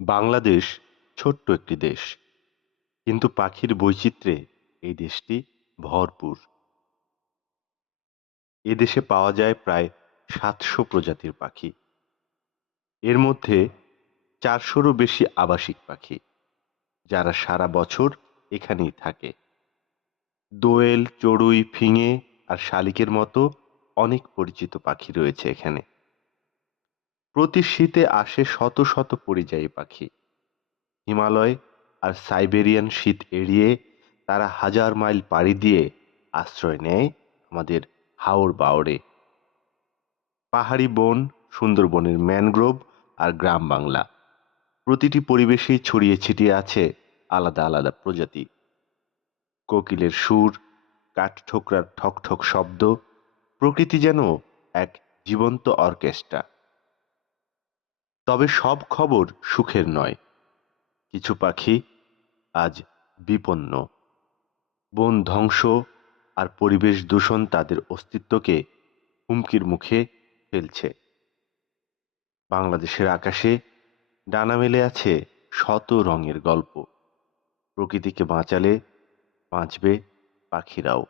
বাংলাদেশ ছোট্ট একটি দেশ, কিন্তু পাখির বৈচিত্র্যে এই দেশটি ভরপুর। এদেশে পাওয়া যায় প্রায় ৭০০ প্রজাতির পাখি। এর মধ্যে ৪০০-রও বেশি আবাসিক পাখি, যারা সারা বছর এখানেই থাকে। দোয়েল, চড়ুই, ফিঙে আর শালিকের মতো অনেক পরিচিত পাখি রয়েছে এখানে। প্রতি শীতে আসে শত শত পরিযায়ী পাখি। হিমালয় আর সাইবেরিয়ান শীত এড়িয়ে তারা হাজার মাইল পাড়ি দিয়ে আশ্রয় নেয় আমাদের হাওর বাওড়ে। পাহাড়ি বন, সুন্দরবনের ম্যানগ্রোভ আর গ্রাম বাংলা, প্রতিটি পরিবেশেই ছড়িয়ে ছিটিয়ে আছে আলাদা আলাদা প্রজাতি। কোকিলের সুর, কাঠঠোকরার ঠকঠক শব্দ, প্রকৃতি যেন এক জীবন্ত অর্কেস্ট্রা। তবে সব খবর সুখের নয়। কিছু পাখি আজ বিপন্ন। বন ধ্বংস আর পরিবেশ দূষণ তাদের অস্তিত্বকে হুমকির মুখে ফেলছে। বাংলাদেশের আকাশে ডানা মেলে আছে শত রঙের গল্প। প্রকৃতিকে বাঁচালে বাঁচবে পাখিরাও।